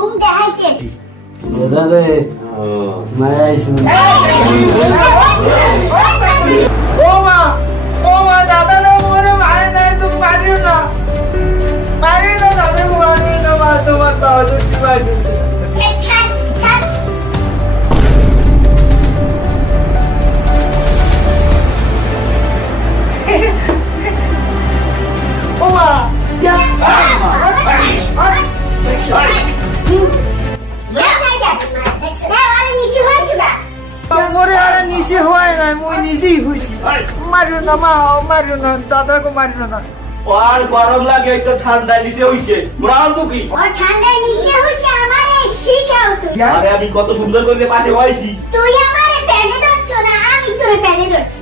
ঘুম দেখাইতে দাদা মায়া আইছে ও মা দাদা না মোরে মারে নাই তুমি মারিও না দাদা মারিও না মা তোমার পাওয়া দুটি মারিও ছাড় ছাড় ও মা মোরে আরে নিচে হয় না মই নিজেই হইছি মারিও না মা মারিও না দাদাকে মারিও না আর গরম লাগে তো ঠান্ডা নিচে হইছে মোরাল বুকি ও ঠান্ডায় নিচে হচ্ছে আমারে শিখাও তুই আরে আমি কত সুন্দর করে পাশে হইছি তুই আমারে প্যানে ধরছ না আমি তোর প্যানে ধরছি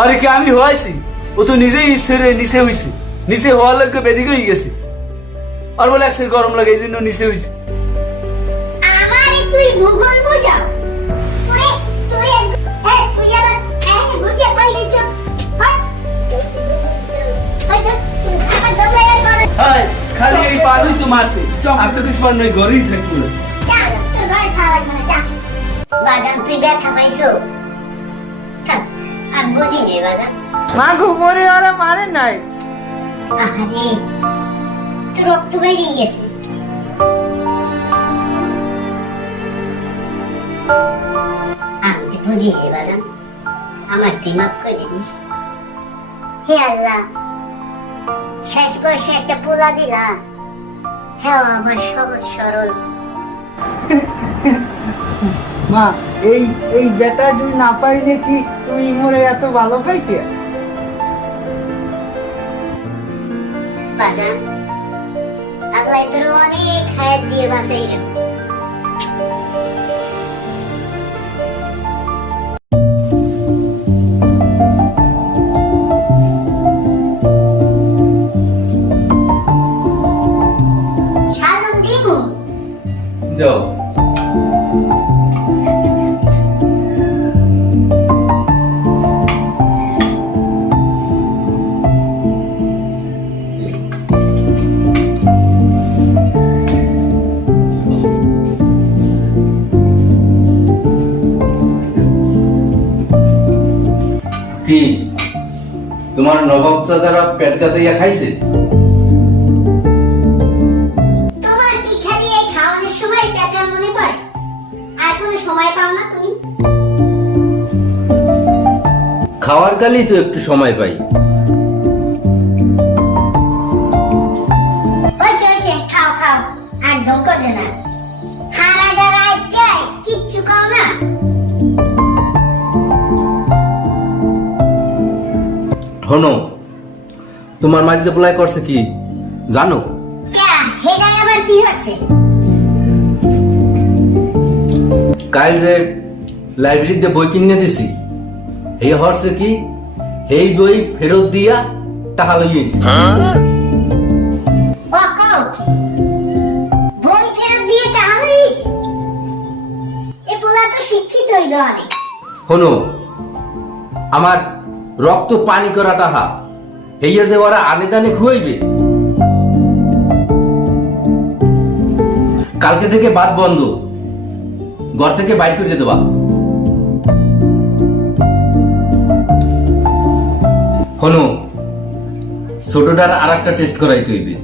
আরে কি আমি হইছি ও তো নিজেই ছেড়ে নিচে হইছে নিচে হওয়ার লাগে বেদিকে হয়ে গেছে আর বলে একসের গরম লাগে এই জন্য নিচে হইছে আমারে তুই ভূগোল বুঝাও তুই তুই তুই আবার এখানে ঘুরতে পারিস আমার দমলায় করে হাই খালি এই পারুই তো মারতে আর তো দুশ্মন নই ঘরেই থাকবো যা তোর ঘরে খাওয়ার মানে যা বাজান তুই ব্যথা পাইছো থাক আর বুঝি নে বাজান মা গো মোরে আরে মারে নাই আরে তোর রক্ত বেরিয়ে গেছে আমি বুঝি নে বাজান আমার দিমাগ করে নি হে আল্লাহ শেষ বয়সে একটা পোলা দিলা হ্যাঁ আমার সহজ সরল মা এই বেটা যদি না পাইলে কি তুমি মোরে এত ভালো পাইতে বাজান আল্লাহ তোর অনেক হায়াত দিয়ে বাঁচাই রে শালম দিমু যাও কি তোমার নবাব চাচারা পেট কাটাইয়া খাইছে তোমার কি খালি এই খাওয়ানোর সময় পেঁচা মনে পড়ে আর কোনো সময় পাও না তুমি খাওয়ার কালেই তো একটু সময় পাই হয়েছে খাও খাও আর ঢং করবে না হারা গাড়ায় চাই কিচ্ছু খাও না হনো তোমার মাঝে বলাই করছে কি জানো কেন হেডাই আবার কি হচ্ছে কাল যে লাইব্রেরিতে বই কিনে দিছি এই হরছে কি এই বই ফেরত দিয়া টাকা লইয়েছি ও কও কি? বই ফেরত দিয়ে টাকা হয়েছে এ পোলা তো শিক্ষিত হইল অনেক হনো আমার রক্ত পানি করা টাহা হইয়া যে ওরা আনে দানে খুয়াইবে কালকে থেকে বাদ বন্ধ ঘর থেকে বাইর করে দেবা হনো ছোটটার আর একটা টেস্ট করাইতে হইবে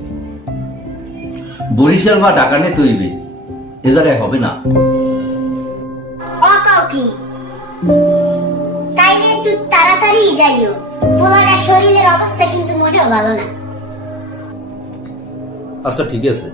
বরিশাল বা ঢাকা নিতে হইবে এ জায়গায় হবে না ও কও কি তাইলে একটু তাড়াতাড়ি যাইও পোলাটার শরীরের অবস্থা কিন্তু মোটেও ভালো না আচ্ছা ঠিক আছে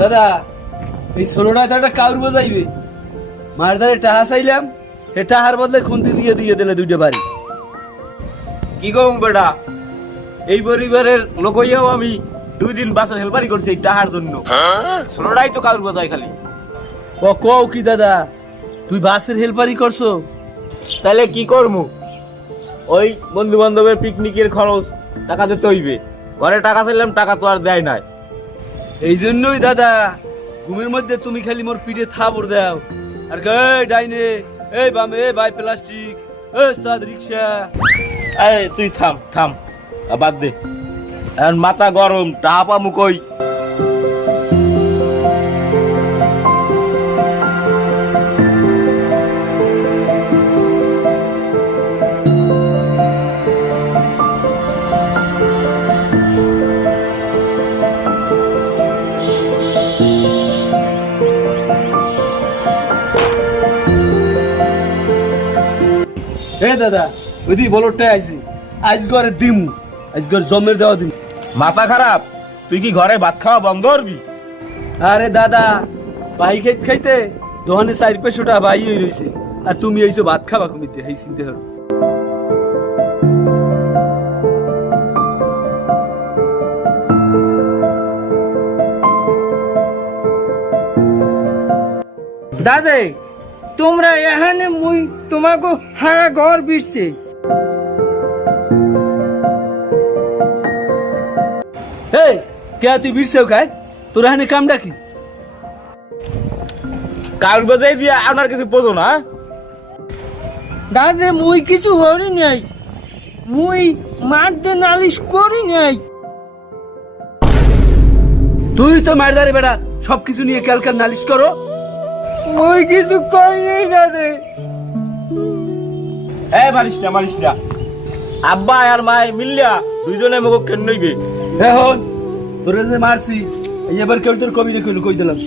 দাদা এই ষোলোটায় তো একটা কাউর বোঝাইবে মার ধারে টাহা চাইলাম এ টাহার বদলে খুন্তি দিয়ে দিলে দুইটা বাড়ি কি গো বেটা এই পরিবারের লোক হইয়াও আমি 2 দিন বাসন হেলপারি করছি এই টাহার জন্য ষোলোটাই তো কাউর বোঝায় খালি ও কও কি দাদা তুই বাসের হেল্পারি করছো তাহলে কি করমু ওই বন্ধু বান্ধবের পিকনিকের খরচ টাকা দিতে হইবে। ঘরে টাকা চাইলাম, টাকা তো আর দেয় নাই। এই জন্যই দাদা ঘুমের মধ্যে তুমি খালি মোর পিঠে থাবড় দাও আর এই ডাইনে, এই বামে, এই ভাই প্লাস্টিক, এই ওস্তাদ রিক্সা। এই তুই থাম থাম, বাদ দে। এখন মাথা গরম, টাহা পামু কই? এ দাদা ওইদি বলটাই আইছি, আজ ঘরে দিমু, আজ ঘর জমের দেওয়া দিমু। মাথা খারাপ? তুই কি ঘরে ভাত খাওয়া বন্ধ করবি? আরে দাদা ভাই খাইতে খাইতে দোকানে 4-5টা ভাই হয়ে রয়েছে, আর তুমি এইসো ভাত খাবা কমিতে, এই চিন্তা করো। দাদে তোমরা এখানে মুই তোমাকে হারা ঘর বিরছে। এই কে তুই বিরছেও খায়? তোর এখানে কামটা কি? কাল বাজাই দিয়ে আপনার কিছু বোঝো না? দাদে মুই কিছু হরি নাই, মুই মাঠে নালিশ করি নাই। তুই তো মারদারে বেটা সবকিছু নিয়ে ক্যালকাল নালিশ করো। মুই কিছু করি নাই দাদে। মারিস না মারিস না। আব্বা আর মায় মিল্লা দুইজনে মুখ কেন নইবে। এখন তোরে যে মারছি এবার কেউ তোর কবি রেখে কই দিলাম।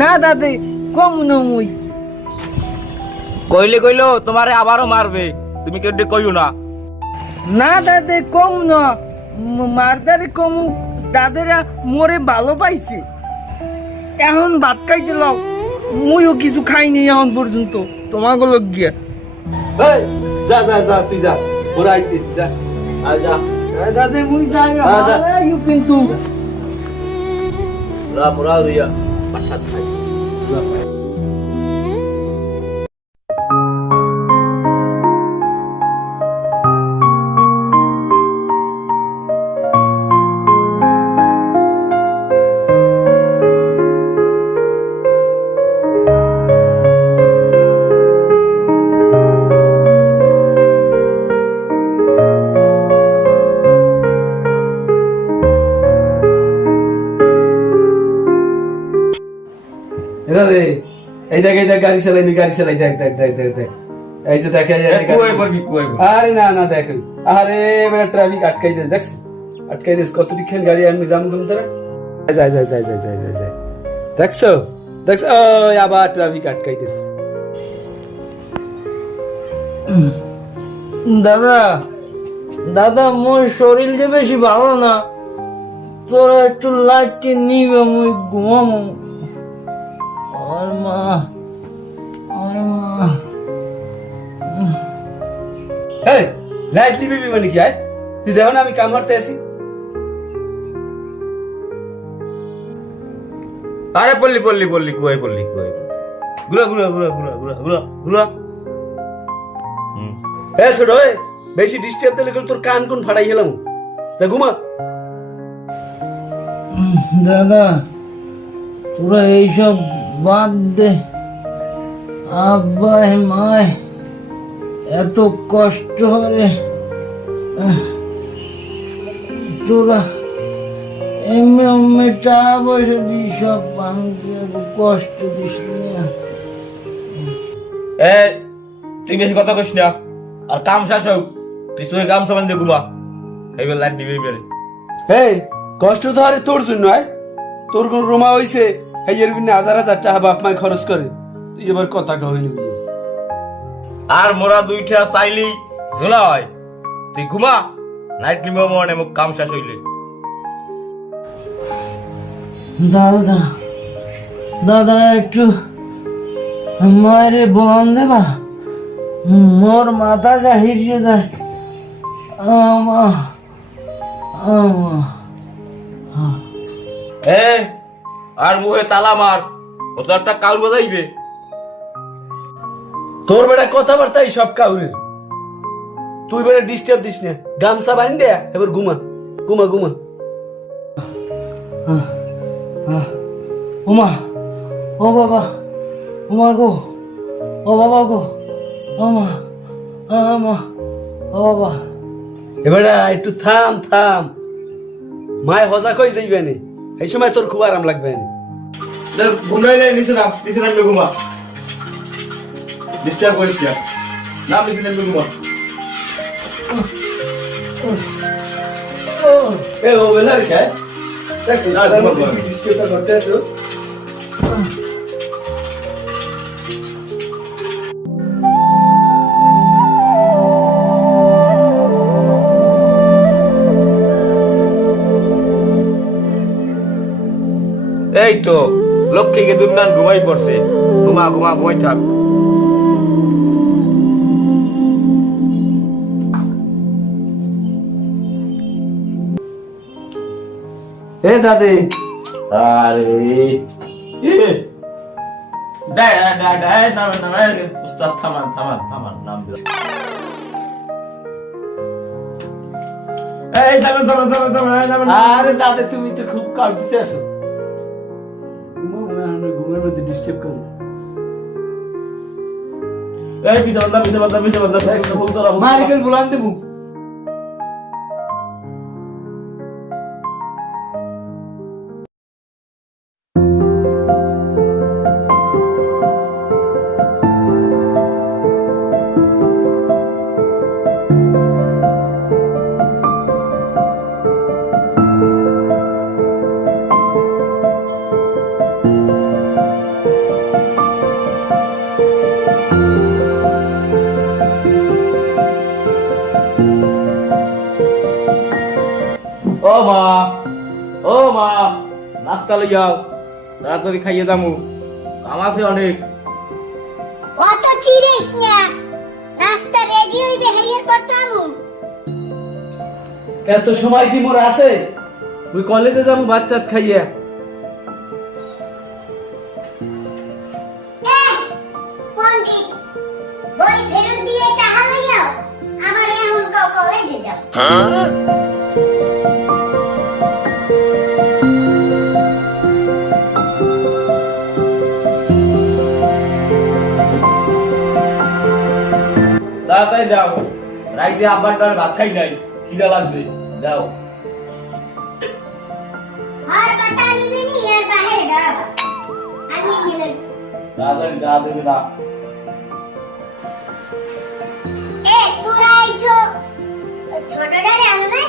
না দাদে কম না মুই। কইলে কইলো তোমারে আবারও মারবে, তুমি কেউ কইও না। না দাদে কম না, মারদারে কম। দাদেরা মোরে ভালো পাইছে, এখন ভাত খাইতে লাও। মুইও কিছু খাইনি এখন পর্যন্ত তোমাকে লোক গিয়া। এই যা যা যা তুই যা, ওরা আইতেছি যা। আর যা দাদে মুই যাই যা। কিন্তু পুরা দিয়া বাসা খাই। রে এই দেখ এই দেখ গাড়ি চালাই দেখ দেখ দেখ দেখ দেখ এই যে দেখ কুয়ায় পড়বি কুয়ায় পড়বি। আরে না না দেখ আরে মানে ট্রাফিক আটকাই দিস, দেখছিস আটকাই দিস কত দিক্ষণ গাড়ি আমি জাম কম তোরা যাই যাই যাই যাই যাই যাই যাই দেখছো দেখছো ওই আবার ট্রাফিক আটকাই দিস। দাদা দাদা মোর শরীর যে বেশি ভালো না, তোরা একটু লাইটটি নিবে, মুই ঘুমামো। আর মা এই লাইট নিবি মানে কি আয়? তুই দেখো না আমি কাম করতে আসি। আরে পল্লি পল্লি পল্লি কুয়ায় পল্লি কুয়ায় ঘুরা ঘুরা ঘুরা ঘুরা ঘুরা ঘুরা ঘুরা। হ্যাঁ ছোট ওই বেশি ডিস্টার্ব দিলে তোর কান কোন ফাটাই গেলাম, তা ঘুমা। দাদা তোরা এইসব বাদ দে, আব্বাই মায় এত কষ্ট হরে, তোরা এমনি অমনি টাকা পয়সা দিস সব ভাঙতে কষ্ট দিস না। তুই বেশি কথা কইস না, আর কাম শেষ হোক তুই চোখে গামছা বান্ধে ঘুমা। এইবার লাইট দিবে এইবারে। এই কষ্ট তো আরে তোর জন্য আয়, তোর কোন রোমা হইছে হেয়ের বিনে 1000 টাকা বাপ মায় খরচ করে, তুই এবার কথা কই নিবি। আর মোরা দুইটা চাইলি ঝোলা হয়, তুই ঘুমা। নাইট নিব মনে মুখ কাম শেষ হইলে। দাদা দাদা একটু মায়েরে বলান দেবা, মোর মাথাটা হিরিয়ে যায়। আমা আমা আর মুহে তালা মার, ও তো একটা কাউর বাজাইবে। তোর বেটা কথাবার্তাই সব কাউরের, তুই বেড়ে ডিস্টার্ব দিস না, গামছা বাইন দে, এবার ঘুমা ঘুমা ঘুমা। ওমা, ও বাবা, ওমা গো, ও বাবা গো, ওমা, আমা, ও বাবা। এবার একটু থাম থাম, মায় হজা কই যাইবে নে, এই সময় তোর খুব আরাম লাগবে না। ঘুমাইলে নিচে নামবে ঘুমা, ডিস্টার্ব করিস না, নাম নিচে নামবে ঘুমা। এ ও বেলা রে খায় দেখছ না, ডিস্টার্বটা করতে আসো। এই তো লক্ষ্মীকে দুর্নান ঘুমাই পড়ছে, ঘুমা ঘুমা ঘুমাই থাক। এ দাদি, আরে উস্তাদ থামান থামান থামান নাম দিল। এই থামান থামান থামান থামান থামান। আরে দাদি তুমি তো খুব কাল দিতে আসো, ঘুমের মধ্যে ডিস্টার্ব করো। এই পিছে বান্দা পিছে বান্দা পিছে বান্দা বলতো না মারিকেল বুলান দেবো। ও মা, ও মা, নাস্তা লই যাও, তাড়াতাড়ি খাইয়ে দামু, কাম আছে অনেক। অত চিরিস না, নাস্তা রেডি হইবে হেয়ার করতাম। এত সময় কি মোর আছে? ওই কলেজে যাবো ভাত টাত খাইয়া। পণ্ডিত, বই ফেরত দিয়ে টাকা লইয়াও, আমার এখন কলেজে যাও। তাড়াতাড়ি দাও, রাইতে আব্বার ডালে ভাত খাই নাই, খিদা লাগছে, দাও। আর কথা নিবি নি, আর বাহিরে দাঁড়াবা। আমি গেলে তাড়াতাড়ি দাও দেবে না। তোরা আইছো, ছোটটারে আনো নাই?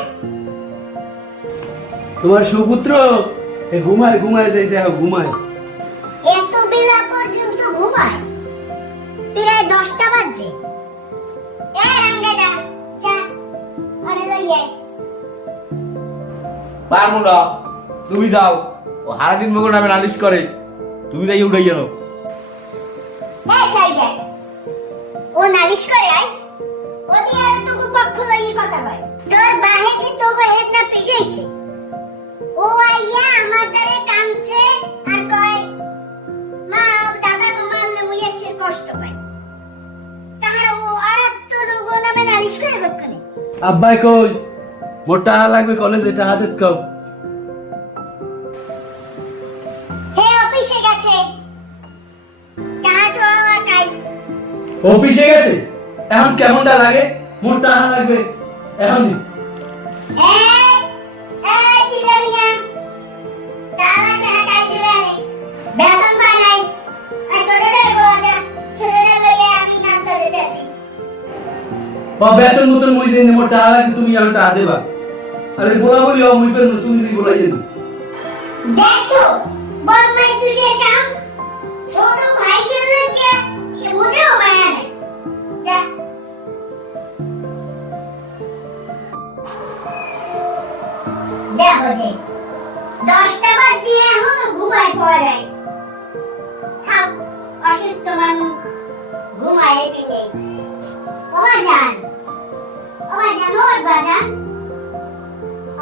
তোমার সুপুত্র ঘুমায় ঘুমায় যাইতে হবে, ঘুমায়। এত বেলা পর্যন্ত ঘুমায়, প্রায় 10টা বাজছে। এ রাঙ্গাদা, চা আরে লই আয়। পারমু না, তুমি যাও, ও হারাদিন মগর নামে নালিশ করে, তুমি যাই উঠাই জানো। এই জায়গা, ও নালিশ করে আয়, ও দিয়ে আর তোকে পক্ষ লইয়ে কথা কয়। তোর বাহে যে তোকে হেড না পিটাইছে, ও আইয়া আমার দ্বারে কাঁদছে আর কয়, মা দাদা ঘুমালে মুই একটু কষ্ট পাই। তাহার ও আর তোর ও নামে নালিশ করে কখনো। আব্বাই কই? মোর টাকা লাগবে কলেজে, টাকা দিত কও। হে অফিসে গেছে, টাহাটো আমার কাই। অফিসে গেছে? এখন কেমনটা লাগে? মোর টাকা লাগবে এখনই। এই এই চিল্লাবি না, টাকা টাকা কাই দিবে, বেতন পাই নাই। আর ছোটদের বলা, ছোটদের লইয়া আমি নাস্তা দিতে আছি। বেতন মতন মুই দিন, মোর টাকা লাগবে, তুমি এখন টাকা দেবা। আরে বলা বলি মুই পেন, তুমি যদি বলাই দেন। দেখছো বদমাইশ দুটের কাম, ছোট ভাইদের কে মোটেও মায়া নেই। যা দেখো যে 10টা বাজে এখনো ঘুমায় পড়াই। থাক, অসুস্থ মানুষ ঘুমায় পিনে। ওবা যান, ওর বাজান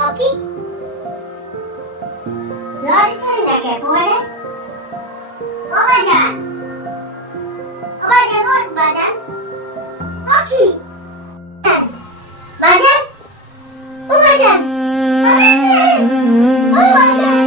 ওকে লড় ছাড়ি না কে পড়ে। ওবা যান, ওর বাজান ওকে বাজান, ও বাজান, ও বাজান।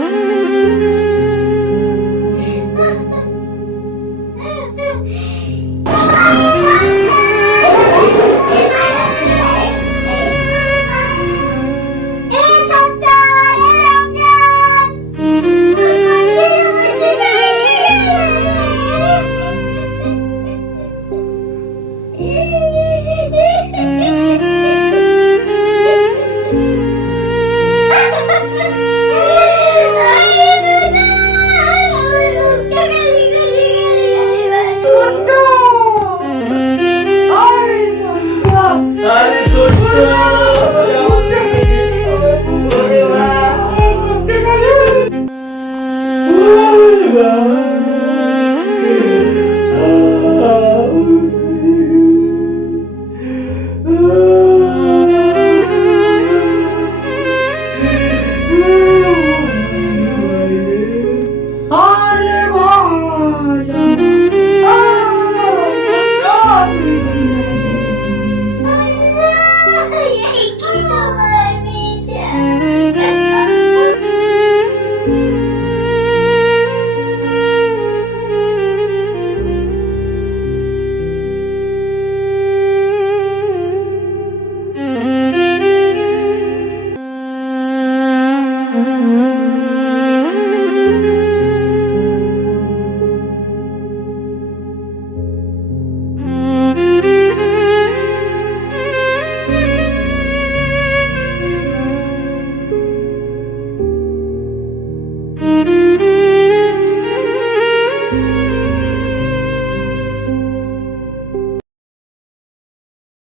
আরে ছোট